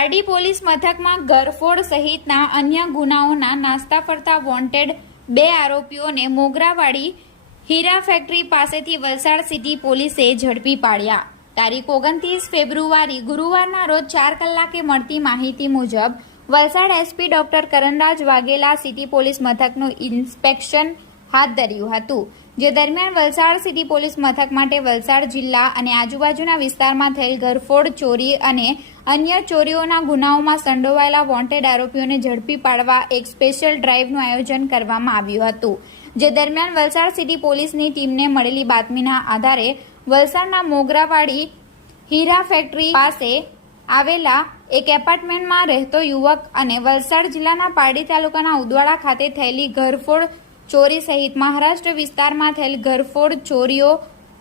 Pardi police મથકમાં ગરફોડ સહિતના અન્ય ગુનાઓના નાસ્તા ફરતા વોન્ટેડ બે આરોપીઓને મોગરાવાડી હીરા ફેક્ટરી પાસેથી વલસાડ સિટી પોલીસે ઝડપી પાડ્યા. તારીખ ઓગણત્રીસ ફેબ્રુઆરી ગુરુવારના રોજ ચાર કલાકે મળતી માહિતી મુજબ Valsad SP doctor Karanraj Vaghela city police મથકનું inspection હાથ ધર્યું હતું. જે દરમિયાન વલસાડ સિટી પોલીસ મથક માટે વલસાડ જિલ્લા અને આજુબાજુના વિસ્તારમાં થયેલ ઘરફોડ, ચોરી અને અન્ય ચોરીઓના ગુનાઓમાં સંડોવાયેલા વોન્ટેડ આરોપીઓને ઝડપી પાડવા એક સ્પેશિયલ ડ્રાઇવનું આયોજન કરવામાં આવ્યું હતું. જે દરમિયાન વલસાડ સિટી પોલીસની ટીમને મળેલી બાતમીના આધારે વલસાડના મોગરાવાડી હીરા ફેક્ટરી પાસે આવેલા એક એપાર્ટમેન્ટમાં રહેતો યુવક અને વલસાડ જિલ્લાના પારડી તાલુકાના ઉદવાડા ખાતે થયેલી ઘરફોડ ચોરી સહિત મહારાષ્ટ્ર વિસ્તારમાં થયેલ ઘરફોડ ચોરીઓ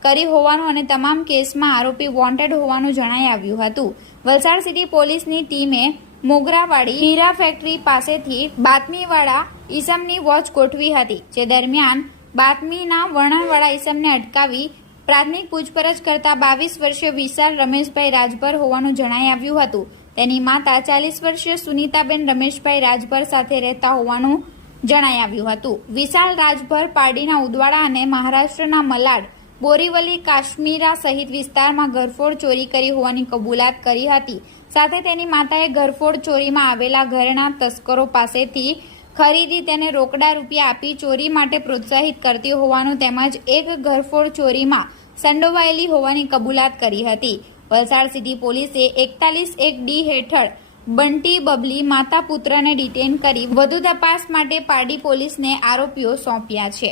કરી હોવાનું અને તમામ કેસમાં આરોપી વોન્ટેડ હોવાનું જણાઈ આવ્યું હતું. વલસાડ સિટી પોલીસની ટીમે મોગરાવાડી હીરા ફેક્ટરી પાસેથી બાતમીવાળા ઈસમની વોચ ગોઠવી હતી, જે દરમિયાન બાતમીના વર્ણનવાળા ઈસમને અટકાવી પ્રાથમિક પૂછપરછ કરતા બાવીસ વર્ષીય વિશાલ રમેશભાઈ રાજભર હોવાનું જણાઈ આવ્યું હતું. તેની માતા ચાલીસ વર્ષીય સુનીતાબેન રમેશભાઈ રાજભર સાથે રહેતા હોવાનું જણાઈ આવ્યું હતું. વિશાલ રાજભર, પારડીના ઉદવાડા અને મહારાષ્ટ્રના મલાડ, બોરીવલી, કાશ્મીરા સહિત વિસ્તારમાં ઘરફોડ ચોરી કરી હોવાની કબૂલાત કરી હતી. સાથે તેની માતાએ ઘરફોડ ચોરીમાં આવેલા ઘરેણા તસ્કરો પાસેથી ખરીદી તેને રોકડા રૂપિયા આપી ચોરી માટે પ્રોત્સાહિત કરતી હોવાનું તેમજ એક ઘરફોડ ચોરીમાં સંડોવાયેલી હોવાની કબૂલાત કરી હતી. વલસાડ સિટી પોલીસે એકતાલીસ એક ડી હેઠળ બંટી બબલી માતા પુત્રને ડિટેન કરી વધુ તપાસ માટે પારડી પોલીસને આરોપીઓ સોંપ્યા છે.